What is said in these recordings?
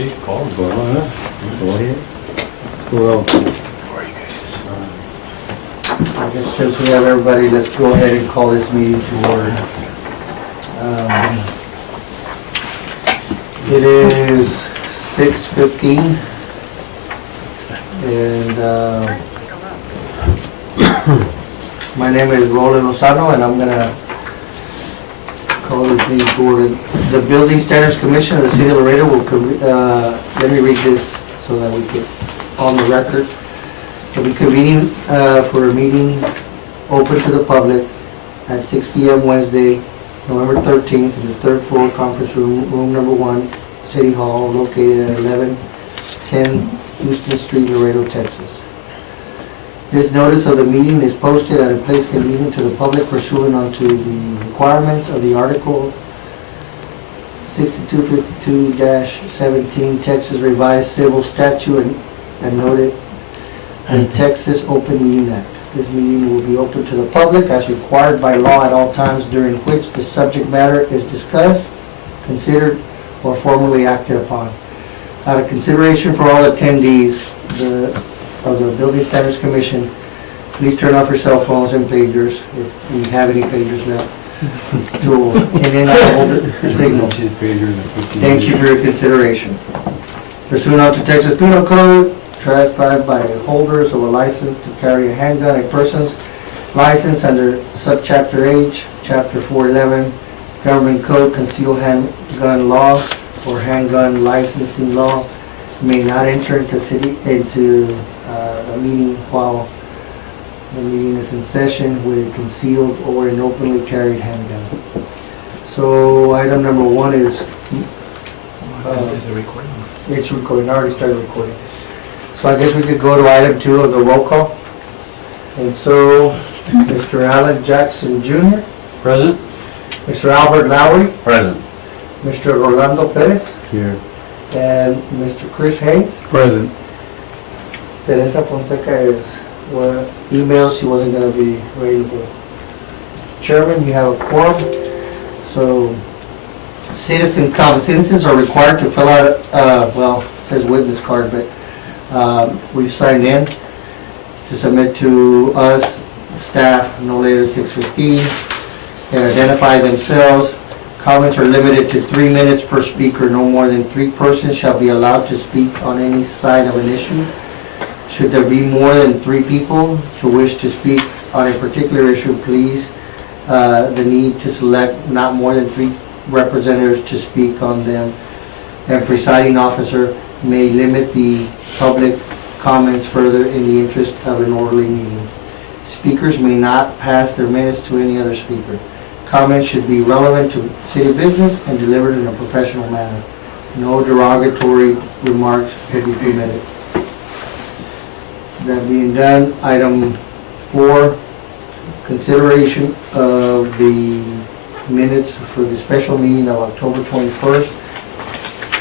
Okay, call. Go ahead. Well, I guess since we have everybody, let's go ahead and call this meeting to order. It is 6:15, and my name is Roland Lozano, and I'm gonna call this meeting to order. The Building Standards Commission of the City of Laredo will, let me read this so that we get on the record. We'll be convening for a meeting open to the public at 6 p.m. Wednesday, November 13th, in the third floor conference room, room number 1, City Hall, located at 1110 Houston Street, Laredo, Texas. This notice of the meeting is posted at a place convenient to the public pursuant unto the requirements of the Article 6252-17 Texas Revised Civil Statute and noted the Texas Open Meeting Act. This meeting will be open to the public as required by law at all times during which the subject matter is discussed, considered, or formally acted upon. Out of consideration for all attendees of the Building Standards Commission, please turn off your cell phones and pagers, if we have any pagers left, to in and out hold signal. Thank you for your consideration. Pursuant to Texas Penal Code, trespass by holders of a license to carry a handgun, a person's license under subchapter H, chapter 411, Government Code, concealed handgun law or handgun licensing law, may not enter into a meeting while the meeting is in session with a concealed or an openly carried handgun. So item number 1 is Is it recording? it's recording. I already started recording. So I guess we could go to item 2 of the roll call. And so, Mr. Alan Jackson Jr., Present? Mr. Albert Lowry, Present. Mr. Rolando Perez, here. and Mr. Chris Haynes. Present. Teresa Fonseca emailed she wasn't going to be available. Chairman, you have a quorum. So, citizens are required to fill out, well, it says witness card, but we've signed in to submit to us, staff, no later than 6:15, and identify themselves. Comments are limited to 3 minutes per speaker. No more than 3 persons shall be allowed to speak on any side of an issue. Should there be more than 3 people who wish to speak on a particular issue, please, the need to select not more than 3 representatives to speak on them, and presiding officer may limit the public comments further in the interest of an orderly meeting. Speakers may not pass their minutes to any other speaker. Comments should be relevant to city business and delivered in a professional manner. No derogatory remarks can be permitted. That being done, item 4, consideration of the minutes for the special meeting of October 21st.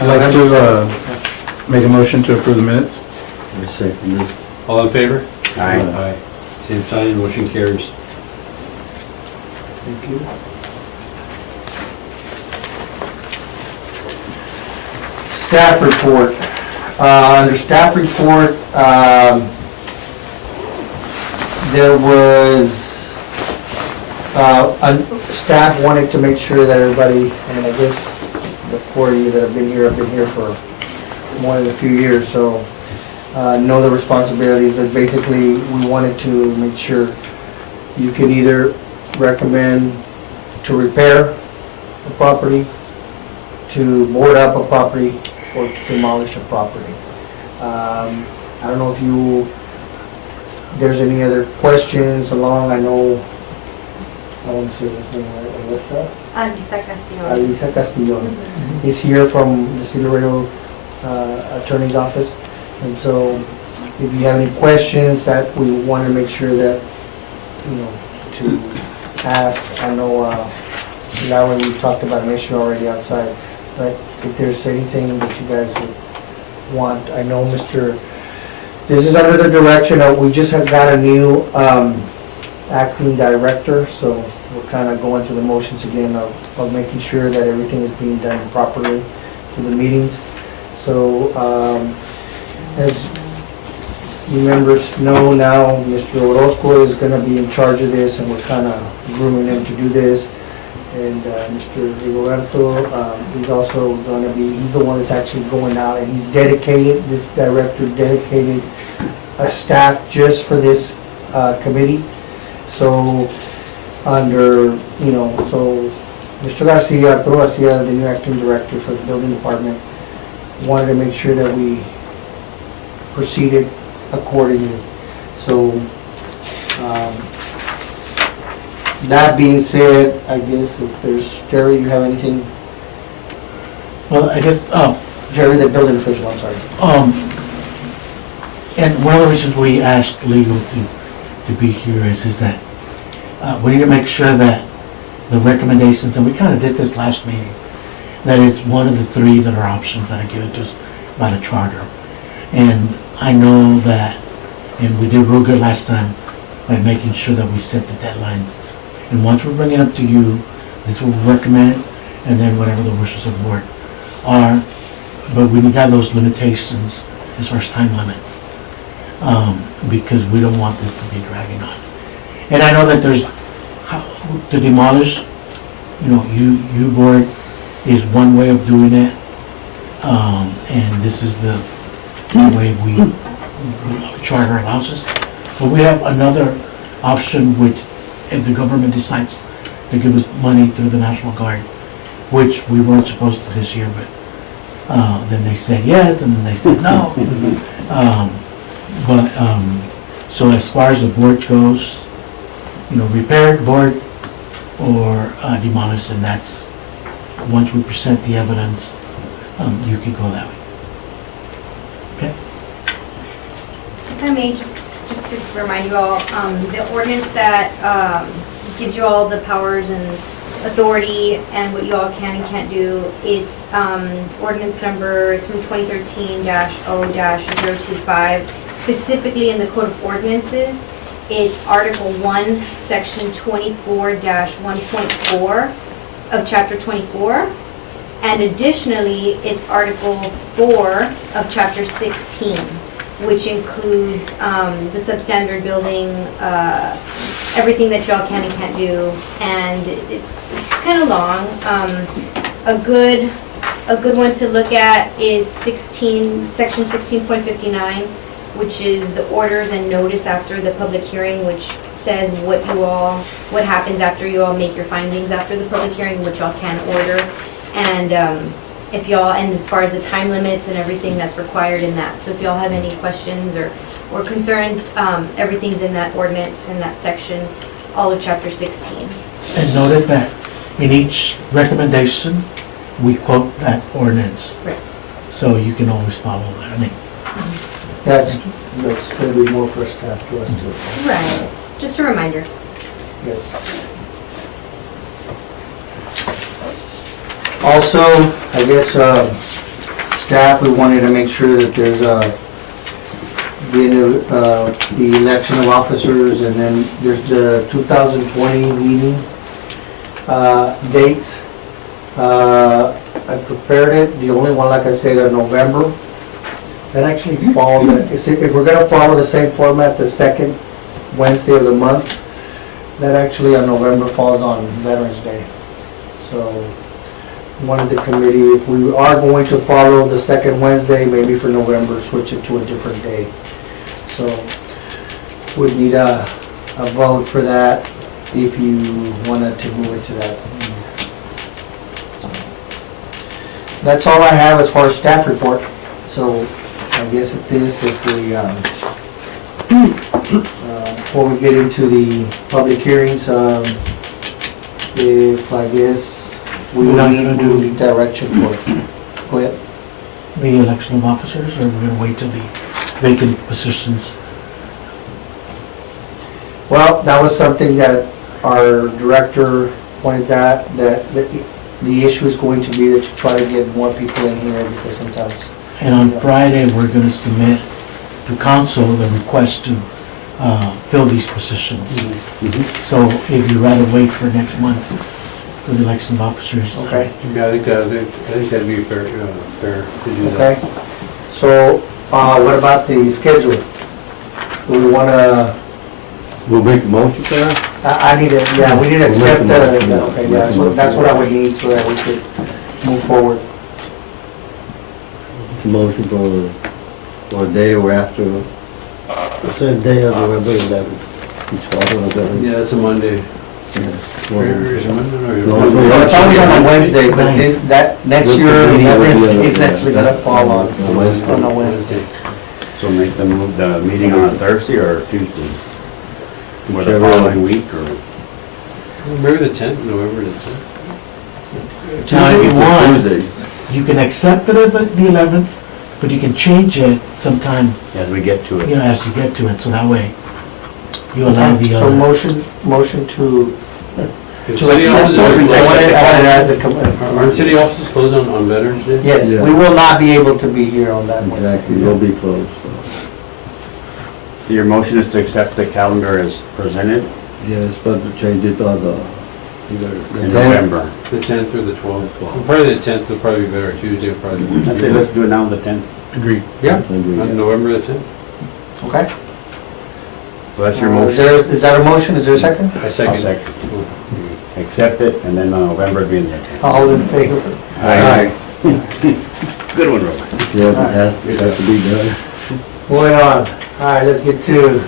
I'd like to make a motion to approve the minutes. All in favor? Aye. Aye. Same sign, motion carries. Thank you. Staff report. Under staff report, there was, staff wanted to make sure that everybody, and I guess the 4 of you that have been here for more than a few years, so know the responsibilities, but basically we wanted to make sure you can either recommend to repair the property, to board up a property, or to demolish a property. I don't know if there's any other questions along. I know, I want to say his name, Alyssa? Alisa Castillo. Alisa Castillo is here from the City of Laredo Attorney's Office. And so if you have any questions that we want to make sure that, to ask, I know now we talked about an issue already outside, but if there's anything that you guys would want, I know this is under the direction of, we just have got a new acting director, so we're kind of going through the motions again of making sure that everything is being done properly to the meetings. So, as you members know now, Mr. Orozco is gonna be in charge of this, and we're kinda grooming him to do this. And Mr. Rigoberto, he's also gonna be, he's the one that's actually going out, and he's dedicated, this director dedicated a staff just for this committee. So, under, so Mr. Garcia, Arturo Garcia, the new acting director for the building department, wanted to make sure that we proceeded accordingly. So, that being said, I guess if there's, Jerry, you have anything? Well, I guess, Jerry, the building official, I'm sorry. and one of the reasons we asked legal to be here is that we need to make sure that the recommendations, and we kind of did this last meeting, that it's one of the three that are options that are given to us by the charter. And I know that, and we did real good last time by making sure that we set the deadlines. And once we bring it up to you, this is what we recommend, and then whatever the wishes of the board are. But we need to have those limitations as far as time limit, because we don't want this to be dragging on. And I know that there's, to demolish, you board is one way of doing it, and this is the way we charter allows us. But we have another option, which if the government decides to give us money through the National Guard, which we weren't supposed to this year, but then they said yes, and then they said no. So as far as the board goes, repair, board, or demolish, and that's, once we present the evidence, you can go that way. Okay? If I may, just to remind you all, the ordinance that gives you all the powers and authority and what you all can and can't do, it's ordinance number, it's from 2013-0-025, specifically in the Code of Ordinances. It's Article 1, Section 24-1.4 of Chapter 24. And additionally, it's Article 4 of Chapter 16, which includes the substandard building, everything that y'all can and can't do. And it's kind of long. A good one to look at is Section 16.59, which is the orders and notice after the public hearing, which says what happens after you all make your findings after the public hearing, which y'all can order. And if y'all, and as far as the time limits and everything that's required in that. So if y'all have any questions or concerns, everything's in that ordinance, in that section, all of Chapter 16. And noted that in each recommendation, we quote that ordinance. Right. So you can always follow that. I mean, That's going to be more for staff to us too. Right. Just a reminder. Yes. Also, I guess, staff, we wanted to make sure that there's the election of officers, and then there's the 2020 meeting dates. I prepared it. The only one, like I said, are November. That actually falls, if we're gonna follow the same format, the second Wednesday of the month, that actually on November falls on Veterans Day. So, wanted the committee, if we are going to follow the second Wednesday, maybe for November, switch it to a different day. So, would need a vote for that if you wanted to move it to that. That's all I have as far as staff report. So, I guess if we, before we get into the public hearings, if I guess we We're not need gonna do- direction for it. Go ahead. the election of officers, or we're gonna wait till the vacant positions? Well, that was something that our director pointed out, that the issue is going to be to try to get more people in here, because sometimes. And on Friday, we're gonna submit to council the request to fill these positions. So if you'd rather wait for next month, for the election of officers. Okay, Yeah, I think that'd be fair to do that. okay. So, what about the schedule? Do we wanna, We'll make a motion for that? I need to, yeah, we need to We'll make accept a the, motion, yeah. okay, Make yeah, a so motion. that's what I would need so that we could move forward. Motion for a day or after, the same day of November 11th. Each one of them. Yeah, it's a Monday. Yeah. Or is it Monday or- No, Well, it's always on a Wednesday, but this, that, next With the year, meeting will be on- it's actually gonna fall on Wednesday. a Wednesday. So make the move, the meeting on a Thursday or Tuesday? Or the Whichever. following week, or? Maybe the 10th, November the 10th. Now, if you want, Tuesday. you can accept it as the 11th, but you can change it sometime, As we get to you it. know, as you get to it, so that way you allow the So other. motion to, If To city accept offices it. are I wanted closed- to ask the, Aren't city offices closed on Veterans Day? yes, Yeah. we will not be able to be here on that Wednesday. Exactly, we'll be closed. So your motion is to accept the calendar as presented Yes, but change it on the, either the in 10th. November. The 10th or the 12th. Probably the 10th will probably be better, Tuesday will probably be. I'd say let's do it now on the 10th. Agreed. Yeah, Agree. on November the 10th. Okay? So that's your Is motion. there, is that a motion, is there a second? I I'll second. second. Accept it, and then on November it'll be in the 10th. All in favor? Aye. Good one, Robert. Yeah, it has to be done. Moving on. All right, let's get to,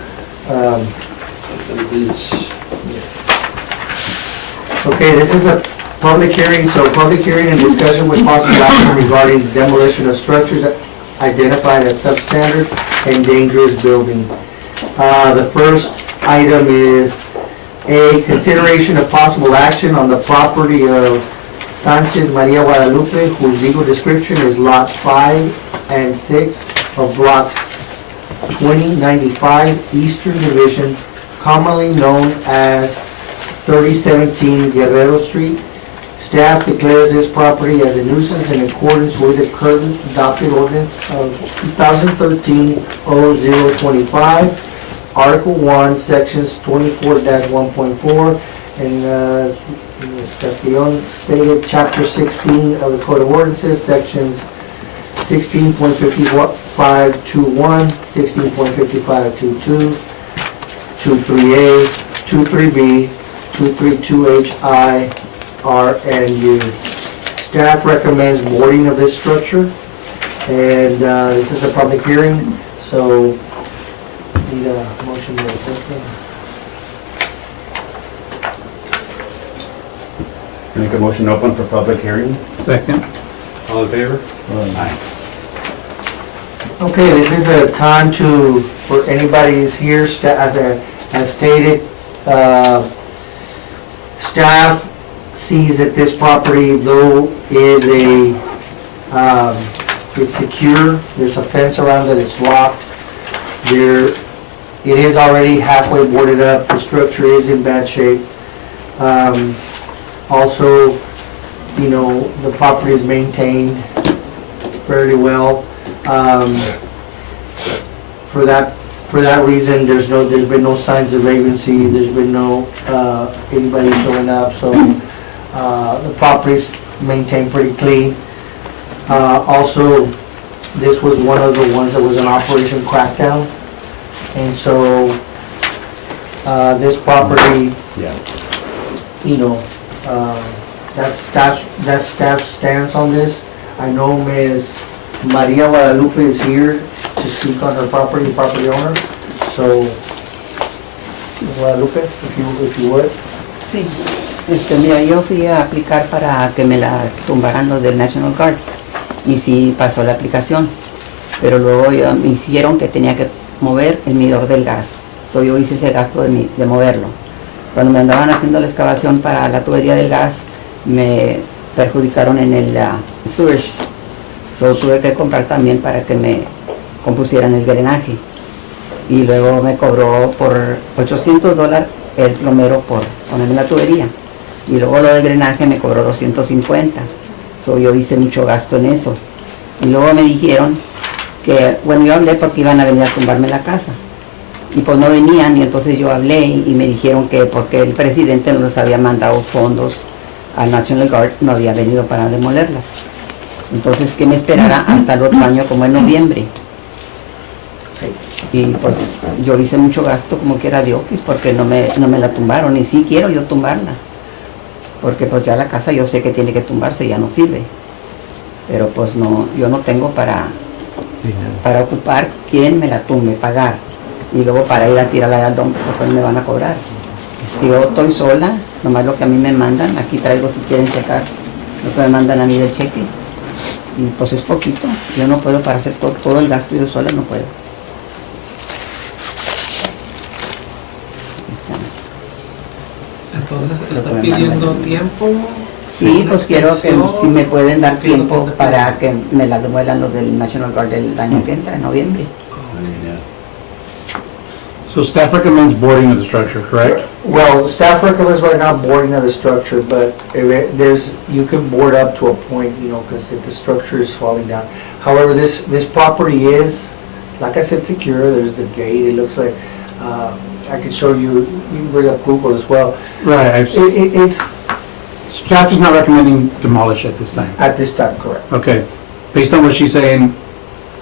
okay, this is a public hearing, so public hearing and discussion with possible action regarding demolition of structures identified as substandard and dangerous building. The first item is A, consideration of possible action on the property of Sanchez Maria Guadalupe, whose legal description is Lot 5 and 6 of Block 2095 Eastern Division, commonly known as 3017 Guerrero Street. Staff declares this property as a nuisance in accordance with the current adopted ordinance of 2013-0025, Article 1, Sections 24-1.4, and Ms. Castellon stated, Chapter 16 of the Code of Ordinances, Sections 16.5521, 16.5522, 23A, 23B, 232HI, R, and U. Staff recommends boarding of this structure, and this is a public hearing, so need a motion to accept it. Make a motion open for public hearing? Second. All in favor? Aye. Okay, this is a time to, for anybody who's here, as stated, staff sees that this property, though, is it's secure, there's a fence around it, it's locked. It is already halfway boarded up, the structure is in bad shape. Also, you know, the property is maintained fairly well. For that reason, there's been no signs of vagrancy, there's been no, anybody showing up, so, the property's maintained pretty clean. Also, this was one of the ones that was an Operation Crackdown, and so, this property, Yeah. you know, that staff stance on this. I know Ms. Maria Guadalupe is here to speak on her property owner, so, Ms. Guadalupe, if you would. Sí, mira, yo fui a aplicar para que me la tumbaran los del National Guard y sí pasó la aplicación, pero luego me hicieron que tenía que mover el medidor del gas, so yo hice ese gasto de moverlo. Cuando me andaban haciendo la excavación para la tubería del gas, me perjudicaron en el sewage, so tuve que comprar también para que me compusieran el drenaje. Y luego me cobró por $800 el plomero por ponerme la tubería. Y luego lo del drenaje me cobró 250. So yo hice mucho gasto en eso. Y luego me dijeron que, bueno, yo hablé porque iban a venir a tumbarme la casa. Y pues no venían, y entonces yo hablé y me dijeron que porque el presidente nos había mandado fondos al National Guard no había venido para demolerlas. Entonces que me esperara hasta el otro año como en noviembre. Sí. Y pues yo hice mucho gasto como que era de oquis porque no me la tumbaron y sí quiero yo tumbarla. Porque pues ya la casa yo sé que tiene que tumbarse, ya no sirve. Pero pues no, yo no tengo para ocupar quien me la tumbe, pagar. Y luego para ir a tirarla al don, pues me van a cobrar. Yo estoy sola, nomás lo que a mí me mandan, aquí traigo si quieren checar lo que me mandan a mí de cheque. Y pues es poquito, yo no puedo para hacer todo el gasto, yo sola no puedo. Entonces, ¿está pidiendo tiempo? Sí, pues quiero que si me pueden dar ¿Qué es lo que tiempo está para que me la devuelvan los del National Guard del año que entra, en noviembre. So staff recommends boarding of the structure, correct? Well, staff recommends right now boarding of the structure, but you can board up to a point, you know, because if the structure is falling down. However, this property is, like I said, secure. There's the gate. It looks like, I could show you, you can bring up Google as well. Right, It's, staff is not recommending demolish at this time. at this time, correct. Okay, based on what she's saying,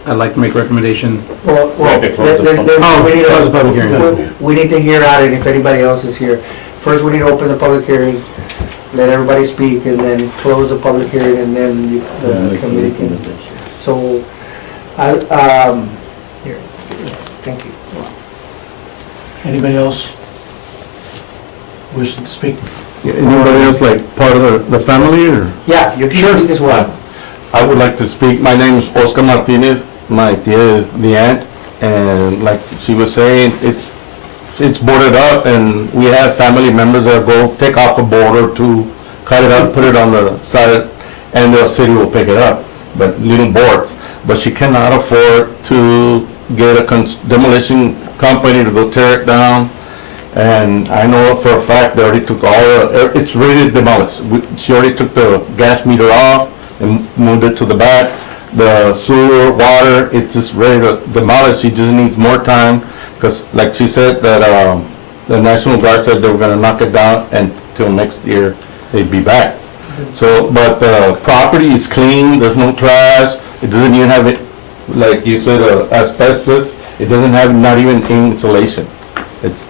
I'd like to make a recommendation. Well, have to close the we need to- close the public hearing. We need to hear out it if anybody else is here. First, we need to open the public hearing, let everybody speak, and then close the public hearing, and then the committee can. So, here, thank you. Anybody else wishing to speak? Anybody else like part of the family or? Yeah, you can speak as well. I would like to speak. My name is Oscar Martinez. My tia is the aunt, and like she was saying, it's boarded up, and we have family members that go take off a board or two, cut it up, put it on the side, and the city will pick it up, but little boards. But she cannot afford to get a demolition company to go tear it down. And I know for a fact they already took it's ready to demolish. She already took the gas meter off and moved it to the back. The sewer, water, it's just ready to demolish. She just needs more time, because like she said, that the National Guard said they were gonna knock it down, and till next year they'd be back. So, but the property is clean, there's no trash, it doesn't even have it, like you said, asbestos, it doesn't have, not even insulation. It's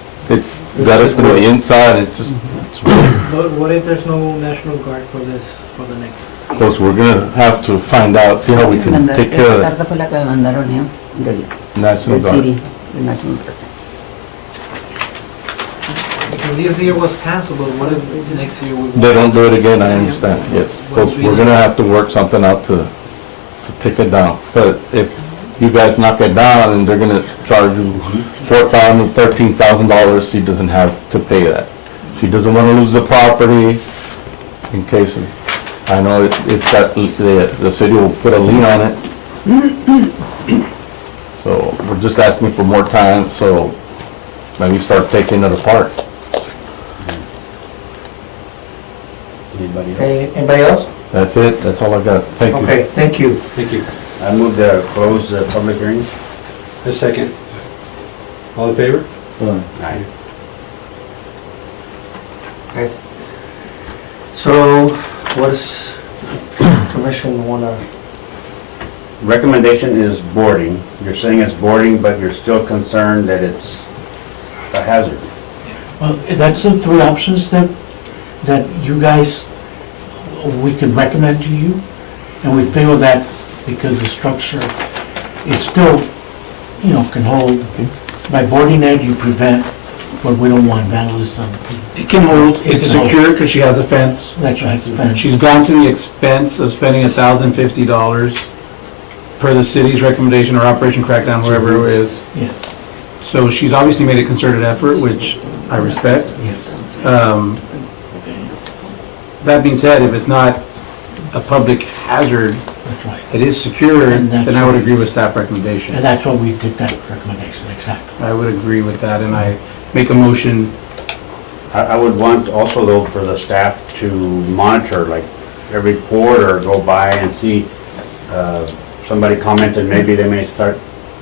got us through the inside, it's just, it's really, But what if there's no National Guard for this, for the next? of course, we're gonna have to find out, see how we can take care Esta of carta fue la que me mandaron ellos del the National city, Guard. del National Guard. Because this year was canceled, but what if next year we? They don't do it again, I understand, yes. Because we're gonna have to work something out to take it down. But if you guys knock it down and they're gonna charge you $4,000, $13,000, she doesn't have to pay that. She doesn't wanna lose the property in case of, I know it's got, the city will put a lien on it. So we're just asking for more time, so maybe start taking it apart. Anybody else? Okay, anybody else? That's it, that's all I got. Thank you. Okay, thank you. Thank you. I move to close the public hearing. A second. All in favor? Aye. Okay. So, what does commission wanna, Recommendation is boarding. You're saying it's boarding, but you're still concerned that it's a hazard. Well, that's the three options that you guys, we could recommend to you. And we feel that's because the structure is still, you know, can hold. By boarding it, you prevent what we don't want, vandalism. It can hold, It it's can hold. secure because she has a fence. That's right, it's a fence. She's gone to the expense of spending $1,050 per the city's recommendation or Operation Crackdown, wherever it is. Yes, So she's obviously made a concerted effort, which I respect. yes. That being said, if it's not a public hazard, That's right. it is secure, And that's then I would right. agree with staff recommendation. And that's why we did that recommendation, exactly. I would agree with that, and I make a motion. I would want also though for the staff to monitor, like every quarter, go by and see, somebody commented maybe they may start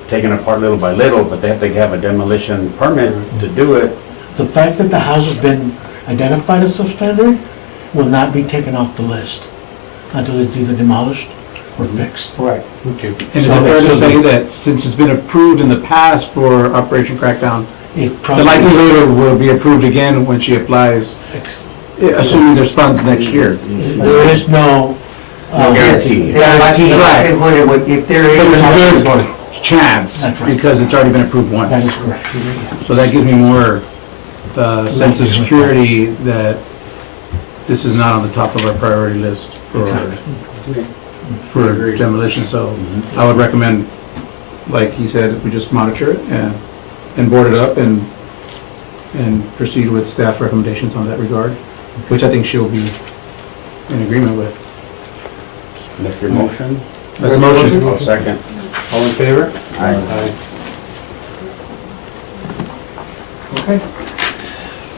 taking apart little by little, but they have to have a demolition permit to do it. The fact that the house has been identified as substandard will not be taken off the list until it's either demolished or fixed. Right. Okay. And is it fair to say that since it's been approved in the past for Operation Crackdown, It the probably, likelihood it will be approved again when she applies, assuming there's funds next year? there is no guarantee. There might be a Right. likelihood it would- if there But it's is. a good chance, That's right. because it's already been approved That once. is correct. So that gives me more sense of security that this is not on the top of our priority list Exactly. for demolition. So I would recommend, like he said, we just monitor it and board it up and proceed with staff recommendations on that regard, which I think she'll be in agreement with. That's your motion? That's a motion. I'll second. All in favor? Aye. Aye. Okay.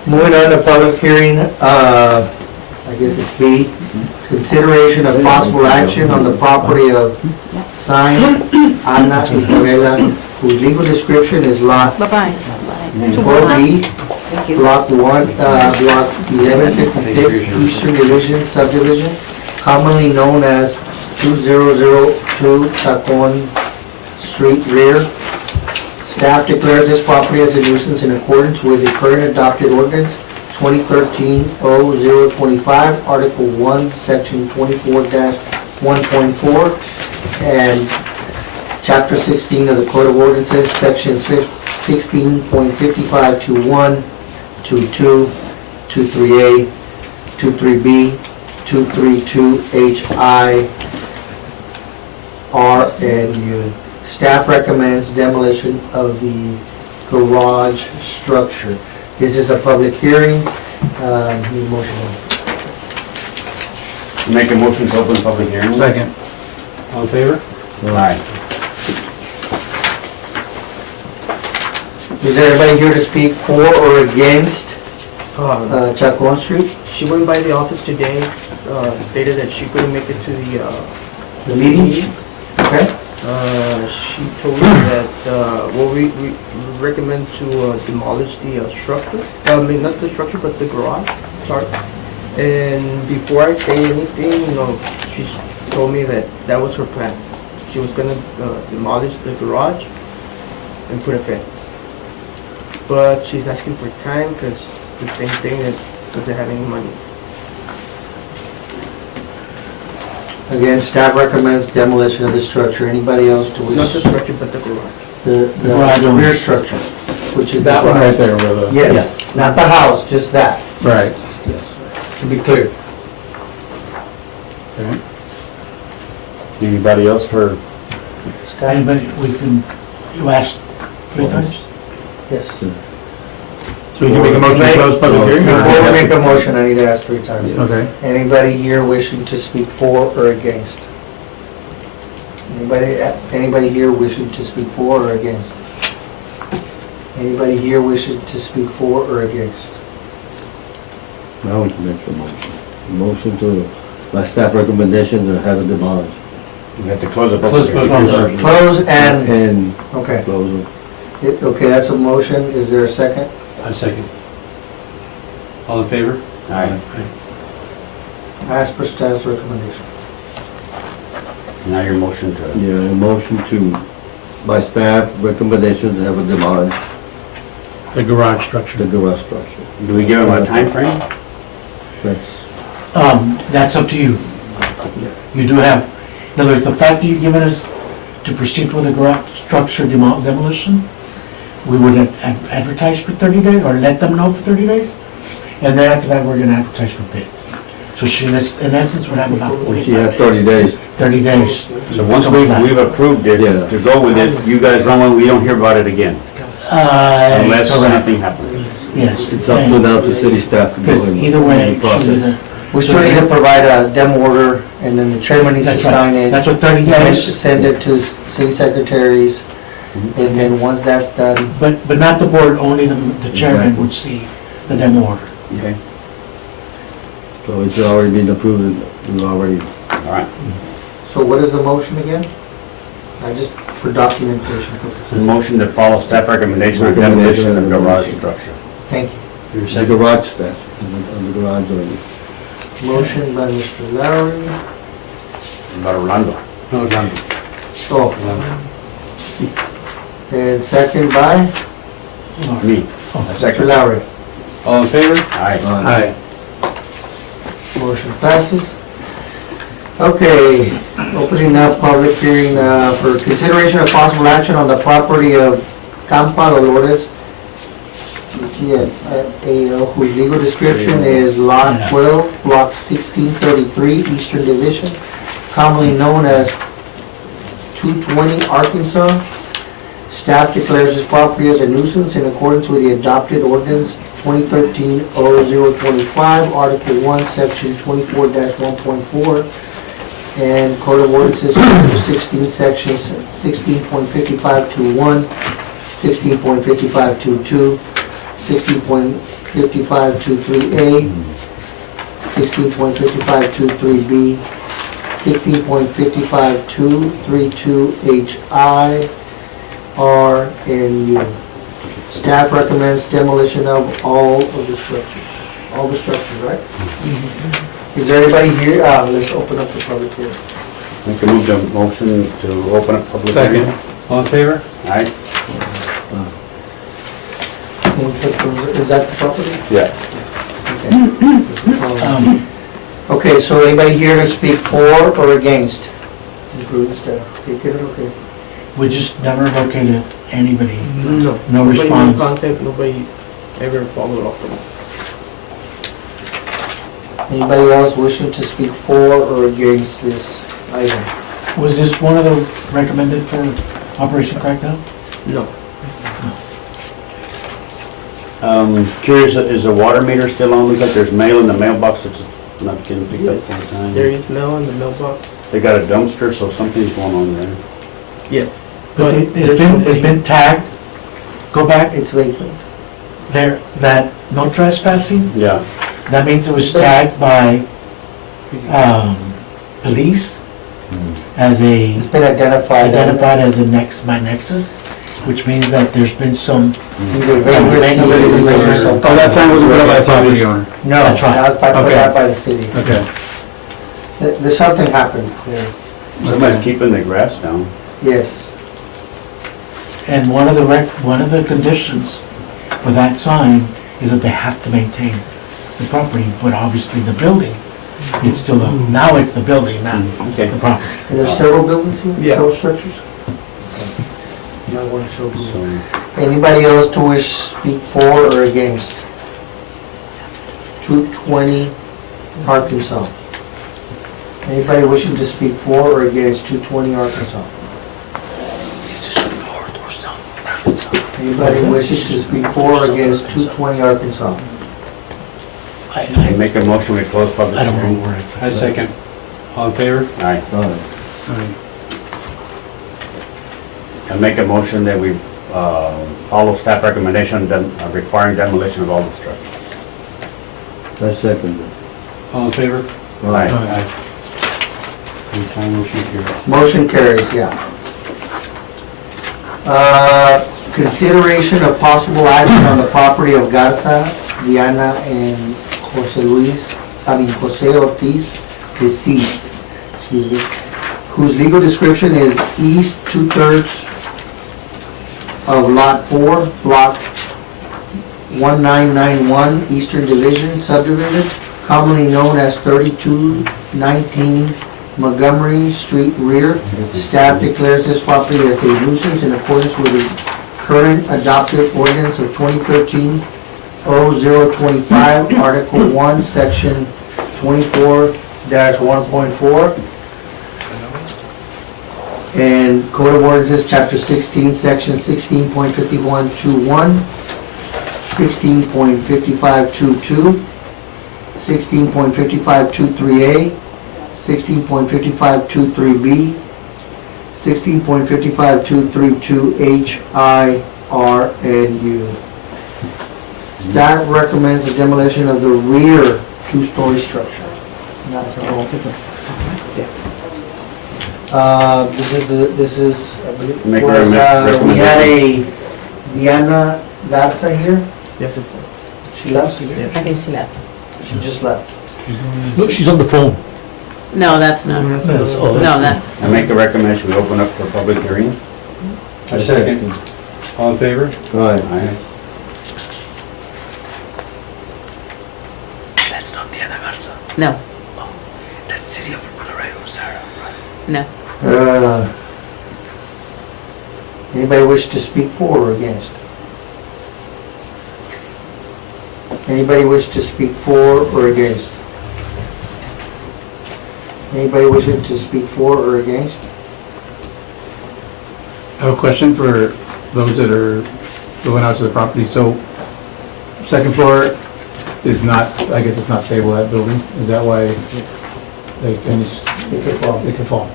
Moving on to public hearing, I guess it's B, consideration of possible action on the property of Sainz Ana Isabela, whose legal description is lot Bye-bye. 12B, block 1156, Eastern Division subdivision, commonly known as 2002 Tacon Street rear. Staff declares this property as a nuisance in accordance with the current adopted ordinance 2013-0025, Article 1, Section 24-1.4, and Chapter 16 of the Code of Ordinances, Sections 16.55 to 1, to 2, to 3A, to 3B, to 32HI, R, and U. Staff recommends demolition of the garage structure. This is a public hearing. Need a motion. Make a motion to open public hearing? Second. All in favor? Aye. Is there anybody here to speak for or against Chacon Street? She went by the office today, stated that she couldn't make it to The meeting? Okay. She told me that, well, we recommend to demolish the structure. I mean, not the structure, but the garage, sorry. And before I say anything, she told me that that was her plan. She was gonna demolish the garage and put a fence. But she's asking for time, because the same thing, that doesn't have any money. Again, staff recommends demolition of the structure. Anybody else to Not the wish? structure, but the garage. The rear structure, which is. That the one right garage. there where the. Yes, not the house, just that, Right. to be clear. Okay. Anybody else for, Scott? Anybody, you asked 3 times? Yes. So we can make a motion to close public hearing? or- Before we make a motion, I need to ask 3 times. Okay. Anybody here wishing to speak for or against? Anybody here wishing to speak for or against? Anybody here wishing to speak for or against? Now we can make the motion. Motion to, by staff recommendation, to have it demolished. we have to close the Close public public hearing? hearing. Close and, And okay. close it. Okay, that's a motion. Is there a second? I second. All in favor? Aye. Ask for staff's recommendation. Now your motion to, Yeah, a motion to, by staff recommendation, to have it demolished, The garage structure. the garage structure. do we give them a time frame? That's, That's up to you. You do have, in other words, the fact that you've given us to proceed with the garage structure demolition, we would advertise for 30 days, or let them know for 30 days, and then after that, we're gonna advertise for bids. So she, in essence, would have about she had 30 days. 30 days. So once we've approved it, Yeah. to go with it, you guys run, we don't hear about it again, unless Correct. something happens. Yes. It's up to now to city staff to go Because in either way, the process. We still need to provide a demo order, and then the chairman needs to That's sign right. it. That's what 30 And days, send it to city secretaries, and then once that's done, but not the board, only the chairman Exactly. would see the demo order. Okay. So it's already been approved, we already, All right. so what is the motion again? I just, for documentation The purposes. motion to follow staff recommendation on demolition of garage structure. Thank you. Your the second. garage staff, on the garage only. Motion by Mr. Lowry. About Orlando. No, done. Oh, and second by Me. Mr. Lowry. All in favor? Aye. Aye. Motion passes. Okay, opening up public hearing for consideration of possible action on the property of Campa Dolores, whose legal description is Lot 12, Block 1633, Eastern Division, commonly known as 220 Arkansas. Staff declares this property as a nuisance in accordance with the adopted ordinance 2013-0025, Article 1, Section 24-1.4, and Code of Ordinances, Chapter 16, Sections 16.5521, 16.5522, 16.5523A, 16.5523B, 16.55232HI, R, and U. Staff recommends demolition of all of the structures. All the structures, right? Is there anybody here? Let's open up the public hearing. We can move the motion to open up public hearing. Second. All in favor? Aye. Is that the property? Yeah. Okay. Okay, so anybody here to speak for or against? Including staff. Okay. We just never located anybody. No. No Nobody response. made contact, nobody ever followed up on it. Anybody else wishing to speak for or against this item? Was this one of the recommended for Operation Crackdown? No. Curious, is the water meter still on? Because there's mail in the mailbox that's not getting picked up Yes. all the time. There is mail in the mailbox. They got a dumpster, so something's going on there. Yes. But there's it's been tagged, go back, It's vacant. there, that no trespassing, Yeah. that means it was tagged by, police as It's a, been identified. identified as a my nexus, which means that there's been some, Either vagrancy or something. Oh, that sign wasn't put up by the property owner? No, That's right. that was put Okay. out by the city. Okay. There's something happened there. Somebody's keeping the grass down. Yes. and one of the conditions for that sign is that they have to maintain the property, but obviously the building, it's still, now it's the building, not Okay. the property. And there's several buildings here? Yeah. Several structures? No one shall be. So, Anybody else to wish speak for or against? 220 Arkansas. Anybody wishing to speak for or against 220 Arkansas? Anybody wishing to speak for or against 220 Arkansas? I I make a motion to close public don't know hearing. where it's at. I second. All in favor? Aye. Aye. I make a motion that we follow staff recommendation requiring demolition of all the structures. I second it. All in favor? Aye. Aye. Anytime motion carries. Motion carries, yeah. Consideration of possible action on the property of Garza, Diana, and Jose Ortiz, deceased, excuse me, whose legal description is east 2/3 of Lot 4, Block 1991, Eastern Division subdivision, commonly known as 3219 Montgomery Street rear. Staff declares this property as a nuisance in accordance with the current adopted ordinance of 2013-0025, Article 1, Section 24-1.4, and Code of Ordinances, Chapter 16, Section 16.5121, 16.5522, 16.5523A, 16.5523B, 16.5523H, I, R, and U. Staff recommends the demolition of the rear two-story structure. Not the whole. This is, I believe, Make a was, we had recommendation. a Diana Garza here. Yes, it She left? Yeah. I think she left. She just left. Look, she's on the phone. No, that's not. That's, oh, No, that's. that's, I make the recommendation, we open up for public hearing. I second. All in favor? Right. Aye. That's not Diana Garza. no, That's City of Laredo, Sarah. no. Anybody wish to speak for or against? Anybody wish to speak for or against? Anybody wishing to speak for or against? I have a question for those that are going out to the property. So, second floor is not, I guess it's not stable, that building? Is that why, like, and It could fall. it could fall?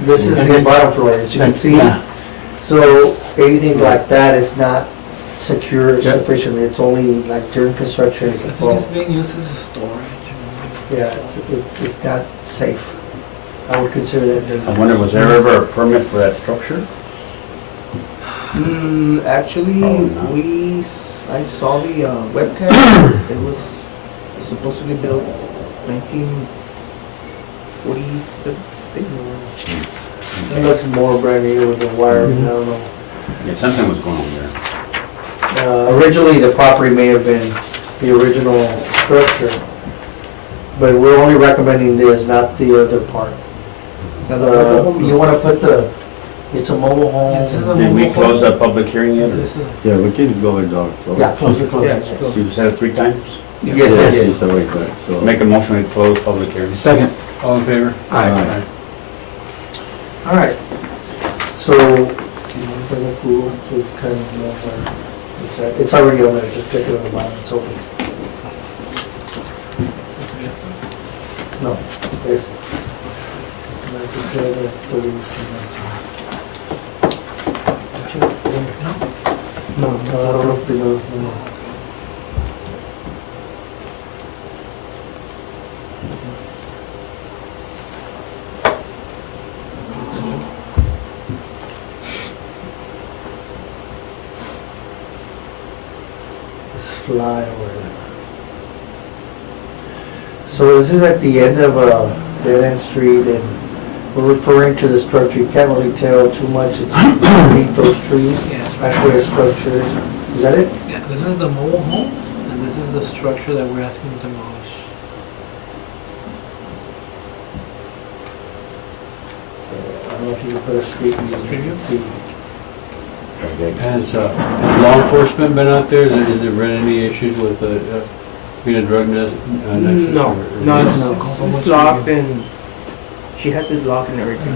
This is the bottom floor, as you can see. Yeah. So anything like that is not secure Yeah. sufficiently. It's only like during construction it can fall. being used as a storage. Yeah, it's not safe. I would consider that I dangerous. wonder, was there ever a permit for that structure? Actually, Oh, no. I saw the webcam. It was supposedly built 1947. It looks more brand new with the wiring, I don't know. Yeah, something was going on there. Originally, the property may have been the original structure, but we're only recommending this, not the other part. You wanna put it's a mobile home. Did we close that public hearing yet? or- Yeah, we can go in dark. Yeah, close it, close Yeah, it. close. You said it 3 times? Yes, Yes, yes. it's already back, so. Make a motion to close public hearing. Second. All in favor? Aye. All right. So, you want to the pool to kind of know where it's at? It's already on there, just check it on the bottom, it's open. No, it's. No, I don't know if you know. No. Let's fly over there. So this is at the end of Dead End Street, and we're referring to the structure. You can't really tell too much. It's beneath those trees. Yes, That's where the structure is. Is that it? Yeah, this is the mobile home, and this is the structure that we're asking to demolish. I don't know if you can put a street view, you can see. Has law enforcement been out there? Has there been any issues with being a drug nexus? No, or- no, No. it's locked and she has it locked and everything.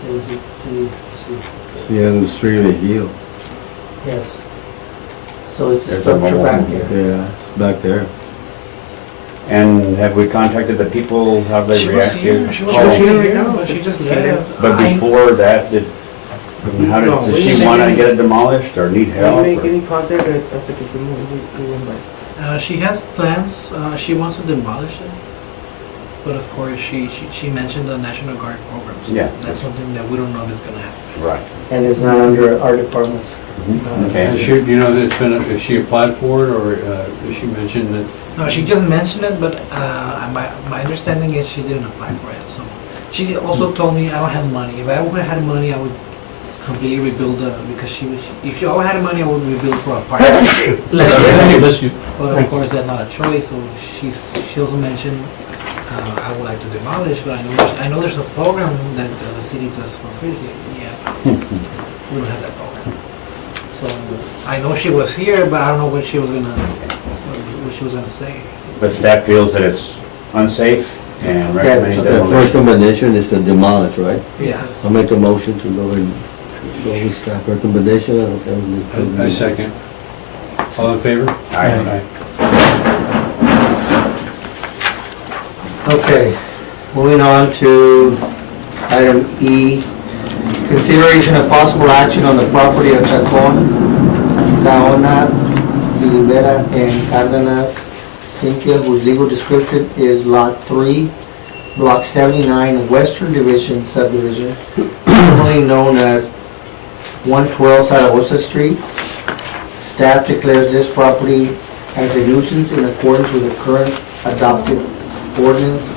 So is it, see, It's the end of the street of the hill. yes. So it's the There's a structure mobile back home. there. Yeah, it's back there. And have we contacted the people? Have they She was reacted? here, she was Oh, here right here, now, but she just yeah. left. But before that, how No, did we she didn't want to make get it demolished or need Did help? you make or- any contact after we went by? She has plans, she wants to demolish it, but of course, she mentioned the National Guard programs. Yeah. That's something that we don't know is gonna happen. Right. And it's not under our department's. Has Okay. she, you know, that it's been, has she applied for it, or has she mentioned that? No, she just mentioned it, but my understanding is she didn't apply for it, so. She also told me I don't have money. If I would have had money, I would completely rebuild because if she all had money, I would rebuild for a part. Bless you. But of course, that's not a choice, so she also mentioned, I would like to demolish, but I know there's a program that the city does for free. Yeah, we don't have that program. So, I know she was here, but I don't know what she was gonna say. But staff feels that it's unsafe and recommends The demolition. recommendation is to demolish, right? Yeah. I'll make a motion to go with staff recommendation. I second. All in favor? Aye. Okay, moving on to item E, consideration of possible action on the property of Chacon, Gaona, Rivera, and Cardenas Cynthia, whose legal description is Lot 3, Block 79, Western Division subdivision, formerly known as 112 Zaragoza Street. Staff declares this property as a nuisance in accordance with the current adopted ordinance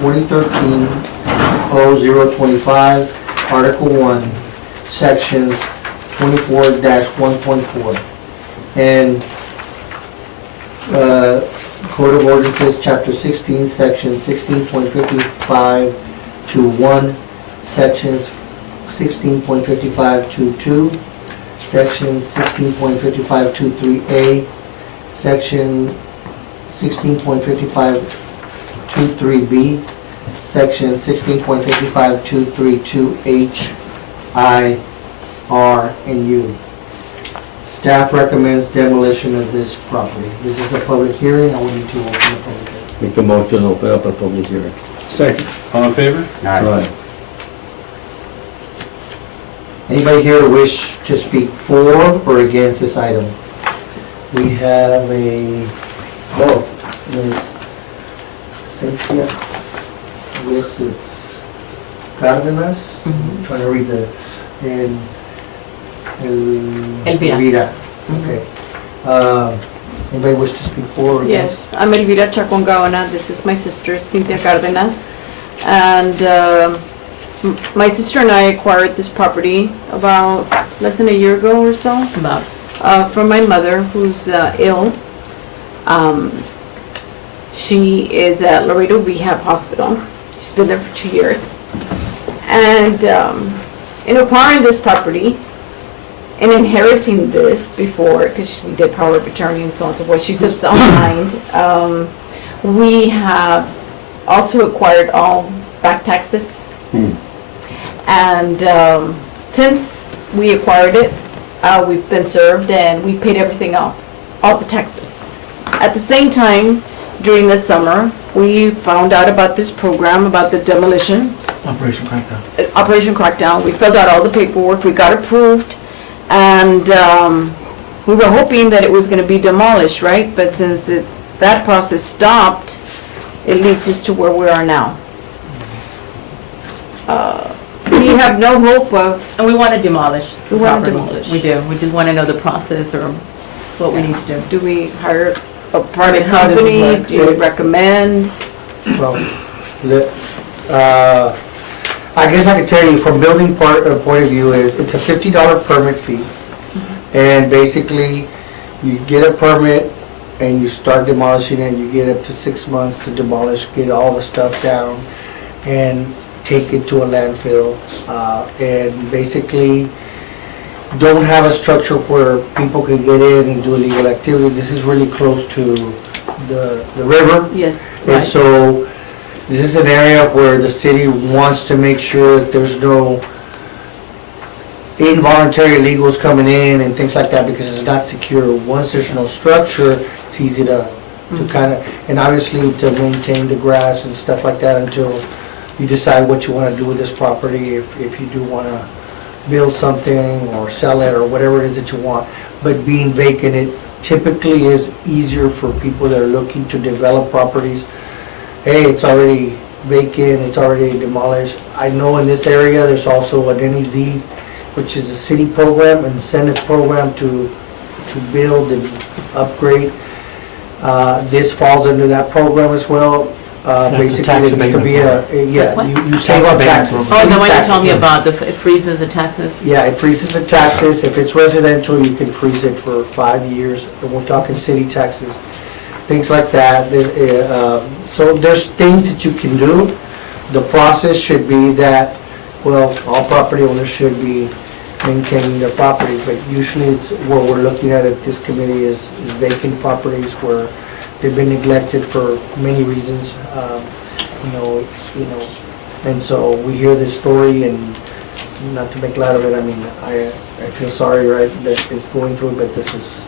2013-0025, Article 1, Sections 24-1.4. And Code of Ordinances, Chapter 16, Section 16.55 to 1, Sections 16.55 to 2, Section 16.55 to 3A, Section 16.55 to 3B, Section 16.55 to 32H, I, R, and U. Staff recommends demolition of this property. This is a public hearing. I will need to open the public hearing. Make a motion to open up a public hearing. Second. All in favor? Aye. Anybody here wish to speak for or against this item? We have Ms. Cynthia. Yes, it's Cardenas. Mhm. Trying to read and Elvira. Elvira. Okay. Anybody wish to speak for or against? Yes, I'm Elvira Chacon Gaona. This is my sister, Cynthia Cardenas. And my sister and I acquired this property about less than a year ago or so About, from my mother, who's ill. She is at Laredo Rehab Hospital. She's been there for 2 years. And in acquiring this property, and inheriting this before, because we did power of attorney and so on and so forth, she's of sound mind. We have also acquired all back taxes. And since we acquired it, we've been served and we paid everything off, all the taxes. At the same time, during the summer, we found out about this program, about the demolition, Operation Crackdown. Operation Crackdown. We filled out all the paperwork, we got approved, and we were hoping that it was gonna be demolished, right? But since that process stopped, it leads us to where we are now. We have no hope of, and we want to demolish the We want to property. demolish. We do. We just want to know the process or what we need to do. do we hire a private How does this company? work? Do you recommend? Well, I guess I could tell you from building point of view is it's a $50 permit fee. And basically, you get a permit and you start demolishing it, you get up to 6 months to demolish, get all the stuff down and take it to a landfill. And basically, don't have a structure where people can get in and do illegal activities. This is really close to the river. Yes. And so, this is an area where the city wants to make sure that there's no involuntary illegals coming in and things like that, because it's not secure. Once there's no structure, it's easy to kind of, and obviously to maintain the grass and stuff like that until you decide what you want to do with this property, if you do want to build something or sell it or whatever it is that you want. But being vacant, it typically is easier for people that are looking to develop properties. Hey, it's already vacant, it's already demolished. I know in this area, there's also an NEZ, which is a city program, incentive program to build and upgrade. This falls under that program as well. That's a Basically, tax it needs to be abatement That's what? you save on Tax taxes. abatement Oh, the one you Taxes, told me yeah. about, it freezes the taxes? Yeah, it freezes the taxes. If it's residential, you can freeze it for 5 years. And we're talking city taxes, things like that. So there's things that you can do. The process should be that, well, all property owners should be maintaining their property, but usually it's what we're looking at this committee is vacant properties where they've been neglected for many reasons, and so we hear this story, and not to make light of it, I mean, I feel sorry, right, that it's going through, but this is,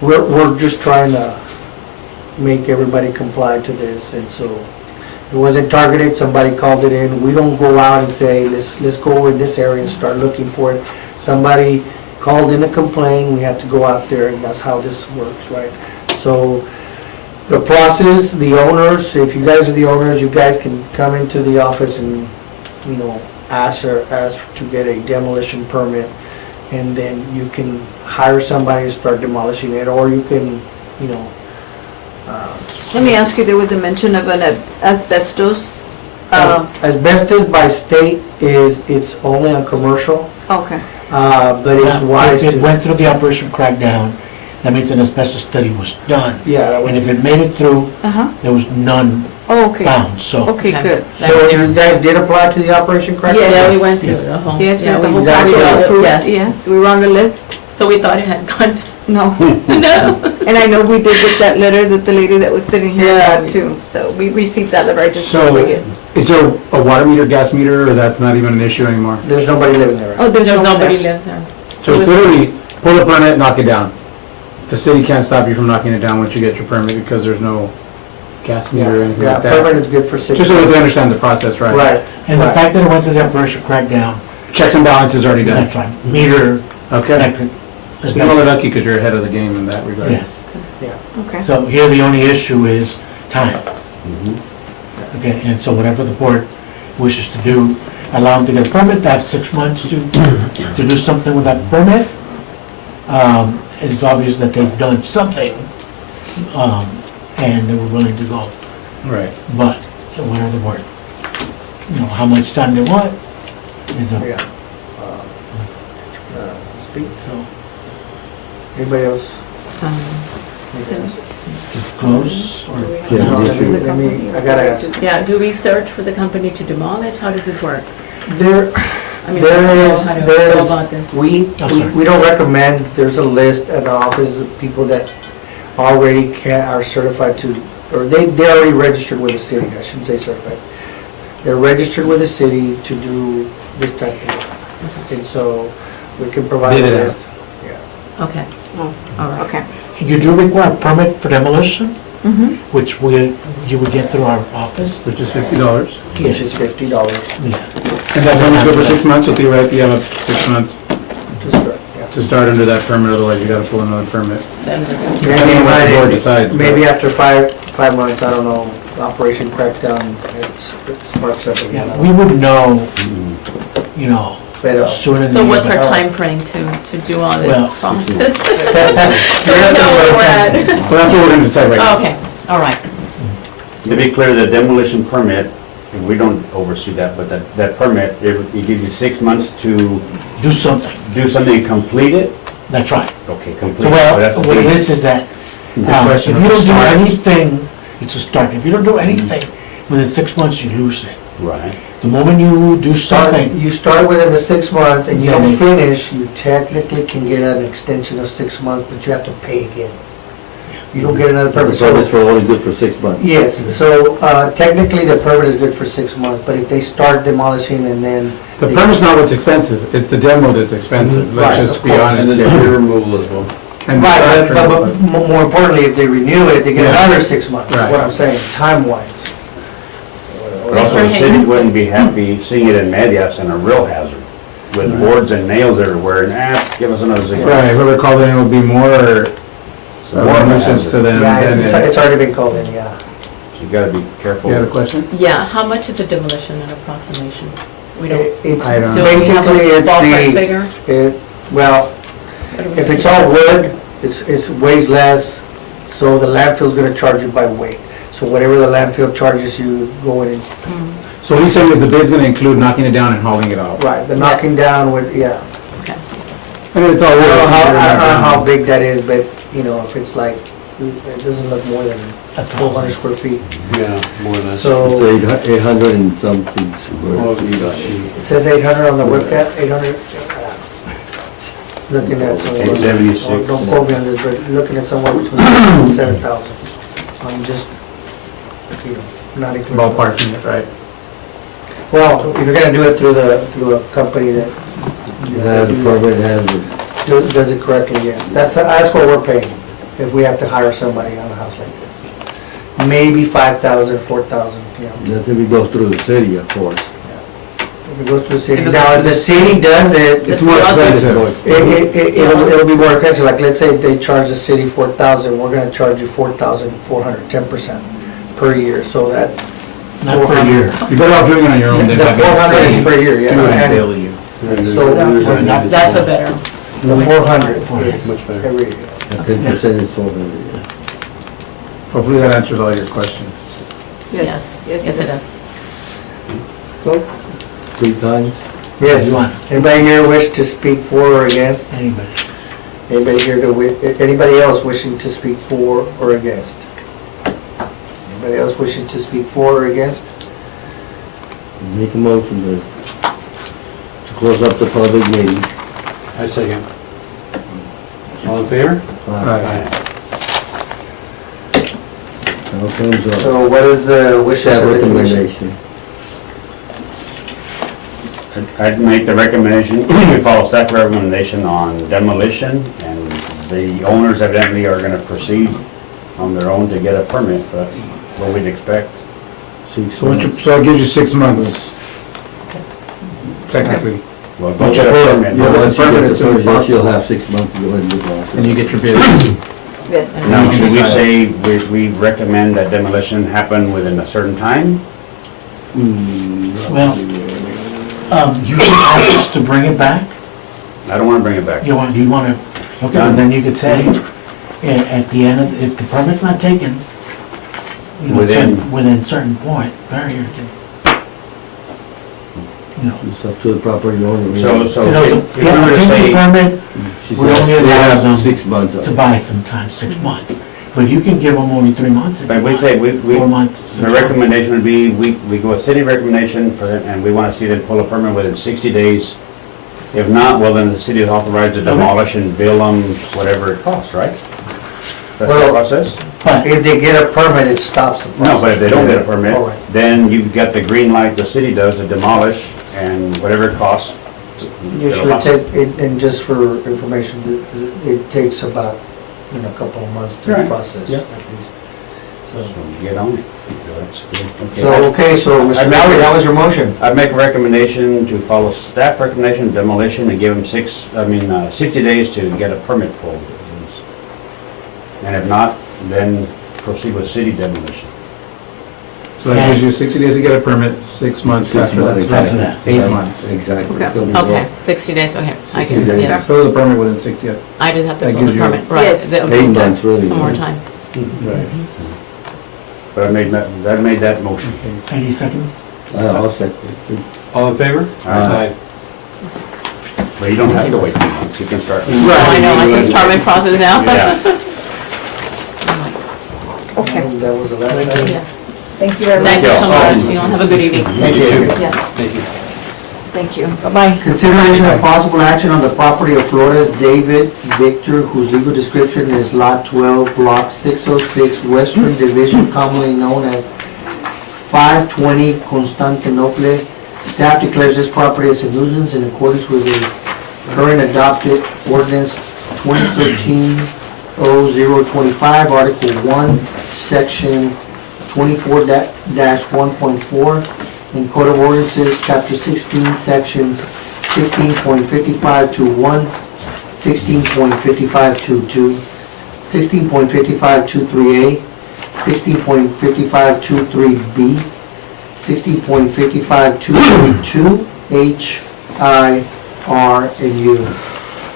we're just trying to make everybody comply to this, and so it wasn't targeted, somebody called it in. We don't go out and say, let's go over in this area and start looking for it. Somebody called in a complaint, we have to go out there, and that's how this works, right? So The process, the owners, if you guys are the owners, you guys can come into the office and, you know, ask to get a demolition permit, and then you can hire somebody to start demolishing it, or you can, you know, Let me ask you, there was a mention of an asbestos. asbestos by state it's only on commercial, Okay. but it's wise If it to, went through the Operation Crackdown, that means an asbestos study was done. yeah, that And would. if it made it through, Uh-huh. there was none Oh, okay. found, so. Okay, good. So you guys did apply to the Operation Crackdown? Yeah, we went through Yes. the whole. Yes, we yeah, had the whole got package it. approved. Yes. Yes, we were on the list. So we thought it had gone. No. No. And I know we did get that letter that the lady that was sitting here Yeah. got too. So we received that letter, I just So, didn't bring it. is there a water meter, gas meter, or that's not even an issue anymore? There's nobody living there, right? Oh, there's There's no nobody there. lives there. So it's literally, pull the permit, knock it down. The city can't stop you from knocking it down once you get your permit because there's no gas meter or anything Yeah, like permit that. is good for 6 Just so that months. they understand the process, right? Right. And the Right. fact that it went through the Operation Crackdown, Checks and balances already done. that's right, meter, Okay. electric. So you're only lucky because you're ahead of the game in that regard. Yes. Okay. So here the only issue is time. Mhm. Okay, and so whatever the board wishes to do, allow them to get a permit, they have 6 months to do something with that permit. It's obvious that they've done something, and they were willing to go, Right. but whatever the board, you know, how much time they want is up. Yeah. Speak. So, Anybody else? close, or? Yeah, No, it's let me- let me, I gotta ask. Yeah, do we search for the company to demolish? How does this work? There, I mean, I don't know how to go about this. we don't recommend, there's a list at our office of people that already are certified to, or they're already registered with the city, I shouldn't say certified. They're registered with the city to do this type of work. And so we can provide Bid a it out. list. Yeah. Okay, all right. Okay. You do require a permit for demolition, Mm-hmm. which you would get through our office? Which is $50. Which is $50 Yeah. And that permit's good for 6 months, so theoretically you have up to 6 months to start, yeah. to start under that permit, otherwise you gotta pull another permit. Then Depending on what the board decides. Maybe after five months, I don't know, Operation Crackdown, it sparks up Yeah, again. we would know, you know, But, sooner than. So what's our Oh. time frame to do all Well, this process? So So we know where we're at. Well, that's what we're gonna decide right now. Okay, all right. To be clear, the demolition permit, and we don't oversee that, but that permit, it gives you 6 months to Do something, do something and complete it? that's right. Okay, complete So it. well, That's what it okay. is that, Good if question. you don't do Start. anything, it's a start. If you don't do anything, within 6 months, you lose it. Right. The moment you do something, You start within the 6 months and you Then don't it- finish, you technically can get an extension of 6 months, but you have to pay again. You don't get another The permit. permit's So, for only good for 6 months. yes, so technically the permit is good for 6 months, but if they start demolishing and then. The permit's not what's expensive, it's the demo that's expensive, let's Right, just of be course. honest. And the debris removal as well. And Right, the but structure, more importantly, if they renew it, they get Yeah. another 6 months, is Right. what I'm saying, time-wise. But also, the city wouldn't be happy seeing it in medias and a real hazard, with boards and nails everywhere, and give us another 6 months. Right, whoever called in will be more More of a nuisance to them Yeah, than it's already been called in, yeah. So you gotta be careful. You had a question? Yeah, how much is a demolition an approximation? We don't, It's I don't do we have basically, a it's ballpark the, figure? well, if it's all wood, it's weighs less, so the landfill's gonna charge you by weight. So whatever the landfill charges you, go in and, So what he's saying is the bid's gonna include knocking it down and hauling it out. right, the knocking down would, yeah. Okay. And it's all I wood. don't know it's how, easier to I don't know knock how down. big that is, but, you know, if it's like, it doesn't look more than 1,200 square feet. Yeah, more than that. It's So, 800 and something square feet. it says 800 on the webcam, 800. Looking at somewhere. 876. Don't quote me on this, but looking at somewhere between 6,000 and 7,000. I'm just, you know, not including. Ballparking it, right? Well, if you're gonna do it through a company that Has a permit, has it. does it correctly, yes. That's what we're paying, if we have to hire somebody on a house like this. Maybe 5,000, 4,000, you know. That's if it goes through the city, of course. It goes to the city. If it Now, goes if to the city does it, It's more expensive. it'll be more expensive. Like, let's say they charge the city 4,000, we're gonna charge you 4,400, 10% per year, so that. Not per year. You're better off doing it on your own than The having 400 the is city per year, do yeah. it and And bill you. So, That's a better. the 400 is Much better. every year. 10% is 400, yeah. Hopefully that answers all your questions. Yes, yes it does. So, 3 times? yes. You want- Anybody here wish to speak for or against? Anybody. Anybody here anybody else wishing to speak for or against? Anybody else wishing to speak for or against? Make a motion to close up the public meeting. I second. All in favor? Aye. Now comes up. So what is the wishes Staff of the commission? recommendation. I'd make the recommendation, we follow staff recommendation on demolition, and the owners evidently are gonna proceed on their own to get a permit, so that's what we'd expect. 6 So months. so that gives you 6 months, technically. Well, go Once get you a pull it, permit. yeah, Once you permit, get it's the in the permit, you'll process. have 6 months to go ahead and do the And you get your bid. Yes. Now, You can should we decide. say we recommend that demolition happen within a certain time? Well, you can ask us to bring it back. I don't wanna bring it back. You want, okay, well, then you could say, at the end of, if the permit's not taken, you know, within certain point, barrier can, you know. It's up to the property owner. So, really. so You know, if we yeah, were to take the say, permit, She we says only they allow have them 6 months. to buy sometimes 6 months. But you can give them only 3 months if but you we want. say, 4 months. 6 the months. recommendation would be, we go a city recommendation for them, and we wanna see them pull a permit within 60 days. If not, well, then the city is authorized to demolish and bill them whatever it costs, right? That's the Well- process? But, If they get a permit, it stops the process. No, but if they don't get a permit, All right. then you've got the green light the city does to demolish and whatever it costs. Usually take, and just for information, it takes about, a couple of months to Right. process Yeah. at least. So get on it. That's good. So, okay, so Mr. I'd Lowry, make- that was your motion. I'd make a recommendation to follow staff recommendation, demolition, and give them 60 days to get a permit pulled. And if not, then proceed with city demolition. So that gives you 60 days to get a permit, 6 months 6 after months. that's After that. 8 months. Exactly. Okay. It's gonna be Okay, about 60 days, okay. I 60 can, days. yes. Fill the permit within 60. I just have to That fill the gives you- permit, right. Yes. the- 8 months, really. Some more time. Right. But I made that motion. any second? I'll second. All in favor? Aye. But you don't have to wait 2 months, you can start. Oh, I know, I can start my process now. Yeah. Okay. And that was the last item. Yes. Thank you very much. Thank you so much. You all have a good evening. Thank you. Yes, Thank you. thank you. Bye-bye. Consideration of possible action on the property of Flores David Victor, whose legal description is Lot 12, Block 606, Western Division, commonly known as 520 Constantinople. Staff declares this property as a nuisance in accordance with the current adopted ordinance 2013-0025, Article 1, Section 24-1.4, in Code of Ordinances, Chapter 16, Sections 16.5521, 16.5522, 16.5523A, 16.5523B, 16.5522, H, I, R, and U.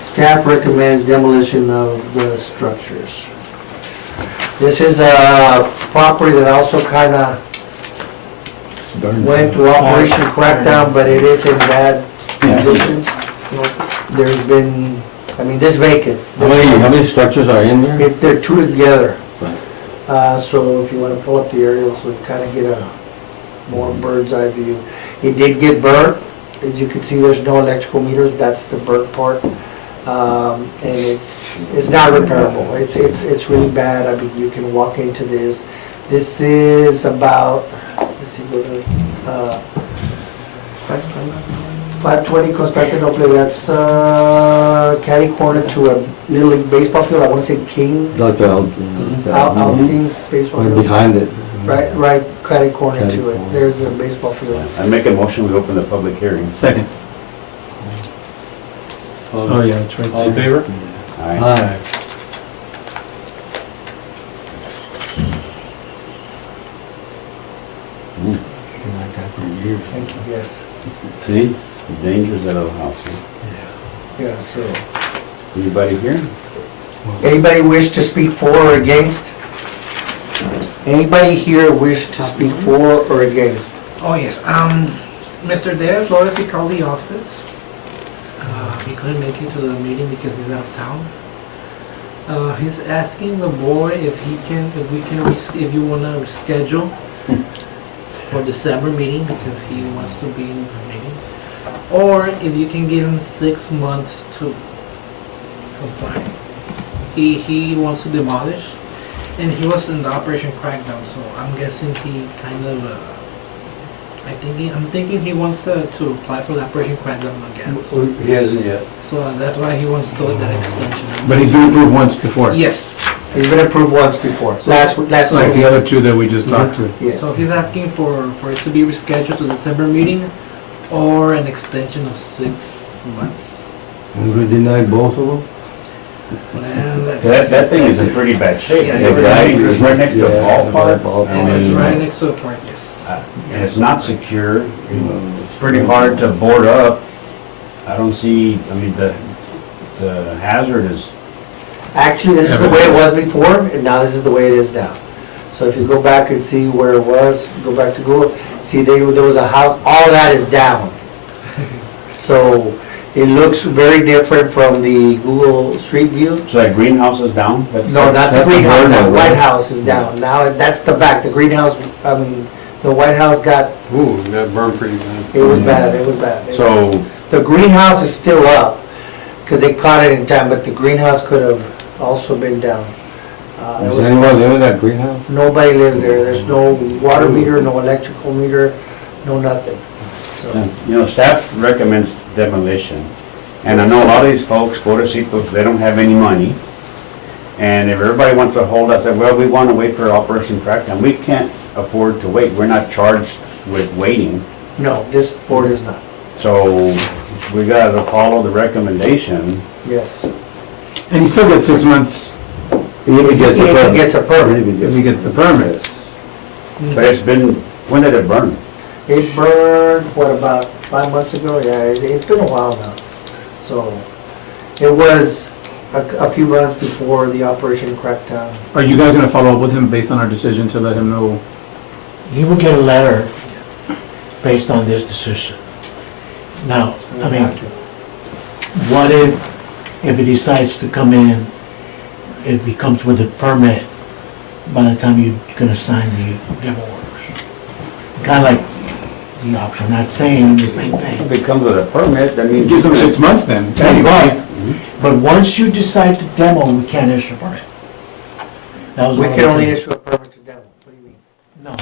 Staff recommends demolition of the structures. This is a property that also kind of went through Operation Crackdown, but it is in bad conditions. There's been, this vacant. How many structures are in there? They're two together. Right. So if you want to pull up the aerial, so kind of get a more bird's eye view. It did get burnt. As you can see, there's no electrical meters. That's the burnt part. And it's not repairable. It's really bad. You can walk into this. This is about, let's see, 520 Constantinople. That's catty corner to a Little League baseball field. I want to say King, Dr. Al King baseball Right field. behind it. right catty corner to Catty it. corner. There's a baseball field. I make a motion, we open the public hearing. Second. Oh, yeah, it's right All in there. favor? Aye. Aye. Mm. Like that for years. Thank you, yes. See, the dangers of a house. huh? Yeah, so. Anybody here? Anybody wish to speak for or against? Anybody here wish to speak for or against? Oh, yes, Mr. Diaz Flores, he called the office. He couldn't make it to the meeting because he's out of town. He's asking the board if if you wanna reschedule for December meeting because he wants to be in the meeting. Or if you can give him 6 months to comply. He wants to demolish, and he was in the Operation Crackdown, so I'm guessing he kind of, I'm thinking he wants to apply for the Operation Crackdown again. He hasn't yet. So that's why he wants to do that extension. But he's been approved once before. Yes, He's been approved once before. Last It's like the week. other two that we just talked to. Yes. so he's asking for it to be rescheduled to the December meeting or an extension of 6 months. And we deny both of them? And That thing is in pretty bad shape. Yeah, It's exactly. It's right next to a ballpark. And it's and- right next to a park, yes. And it's not secure. It's pretty hard to board up. I don't see, I mean, the hazard is, Actually, this is the way it was before, and now this is the way it is now. So if you go back and see where it was, go back to Google, see there was a house, all that is down. So it looks very different from the Google Street View. so that greenhouse is down? That's- No, not the That's a greenhouse, burner, the right? White House is down. Now, that's the back, the greenhouse, the White House got, Ooh, that burned pretty bad. it was bad, it was bad. It's- So, The greenhouse is still up, because they caught it in time, but the greenhouse could have also been down. There Does was- anyone live in that greenhouse? Nobody lives there, there's no water meter, no electrical meter, no nothing. So, staff recommends demolition. And I know a lot of these folks, Pobrecitos, they don't have any money. And if everybody wants to hold us, well, we want to wait for Operation Crackdown, we can't afford to wait. We're not charged with waiting. No, this board is not, So we got to follow the recommendation. yes. And he still gets 6 months If he gets a If he permit. gets a permit. if he gets the permit. But it's been, when did it burn? It burned, what, about 5 months ago? Yeah, it's been a while now. So, it was a few months before the Operation Crackdown. Are you guys gonna follow up with him based on our decision to let him know? You will get a letter based on this decision. Now, I mean, what if he decides to come in, if he comes with a permit, by the time you're gonna sign the demo orders? Kinda like the option, I'm not saying the same thing. If it comes with a permit, that means. It gives him 6 months then. There you go. But once you decide to demo, we can't issue a permit. That was We one of can the only things. issue a permit to demo. What do you mean? No,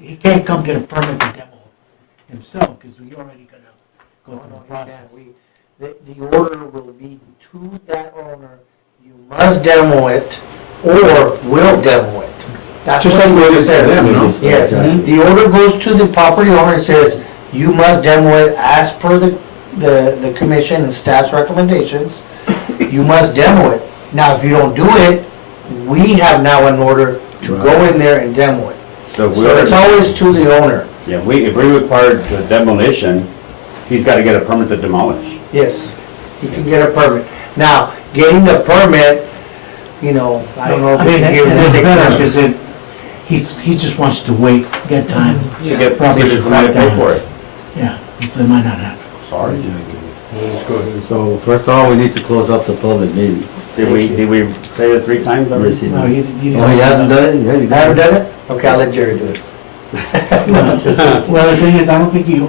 he can't come get a permit to demo himself, because we already gonna go No, through no, the you process. can't. The order will be to that owner, you must demo it, or will demo it. That's Just what like the we order did to says. them, no? Yes, Mhm. the order goes to the property owner and says, you must demo it as per the commission and staff's recommendations. You must demo it. Now, if you don't do it, we have now an order to go in there and demo it. So So it's always to the owner. Yeah, if we require the demolition, he's got to get a permit to demolish. Yes, he can get a permit. Now, getting the permit, I don't know if I we mean, can give him it's 6 better, months. because he just wants to wait, get time. To get, Proper see if somebody pay for it. Yeah, so it might not happen. Sorry. Let's go ahead. So first of all, we need to close up the public meeting. Did we say it 3 times already? Yes, he No, did. you Oh, he hasn't done it? Yeah, he I haven't done it? Okay, I'll let Jerry do it. Well, the thing is, I don't think you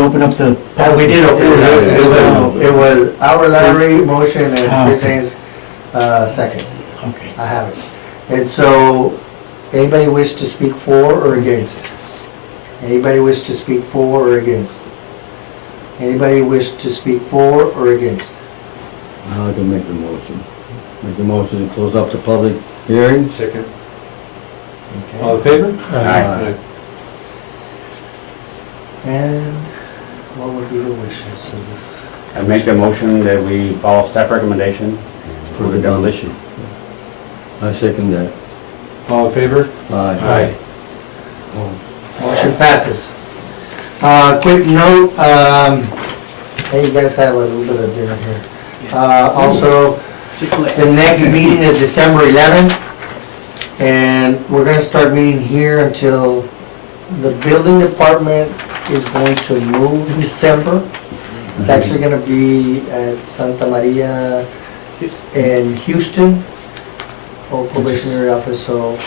open up the. We did open it up. It was our Larry motion and Ah, Chris okay. Haynes, second. Okay. I have it. And so, anybody wish to speak for or against? Anybody wish to speak for or against? Anybody wish to speak for or against? Now I can make the motion. Make the motion to close up the public hearing. Second. All in favor? Aye. And what would be the wishes of this? I make a motion that we follow staff recommendation for the demolition. I second that. All in favor? Aye. Motion passes. Quick note, hey, you guys have a little bit of dinner here. Also, the next meeting is December 11th, and we're gonna start meeting here until the building department is going to move in December. It's actually gonna be at Santa Maria in Houston, or probationary office, so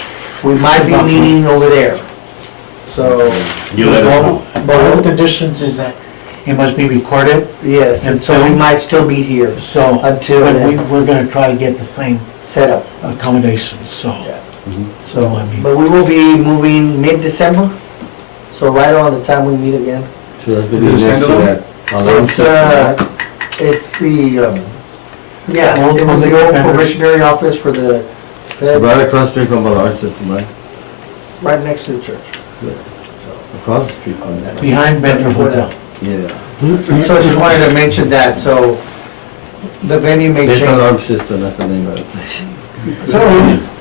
we might be meeting over there. So, You let us know. One of the conditions is that it must be recorded, yes, and so we might still meet here so, until but then, we're gonna try to get the same set up. accommodations, so. Yeah. So, I mean, But we will be moving mid-December, so right around the time we meet again. So that could Is be it a next to standalone? that alarm It's, system. it's the, yeah, Old it was the old defenders. probationary office for the feds, Right across the street from the alarm system, right? right next to the church. Across the street from that. behind Bender Hotel. Yeah. So I just wanted to mention that, so the venue may Best change. alarm system, that's the name of it. So,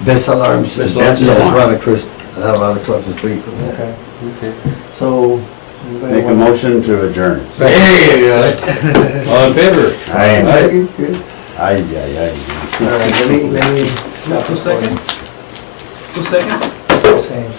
Best alarm system. alarm system. Yeah, it's right across the street from that. okay, Okay. so. Make a motion to adjourn. There you go. All in favor? Aye. Good, good. Aye. All right, let me stop. 2 seconds? 2 seconds? Saying.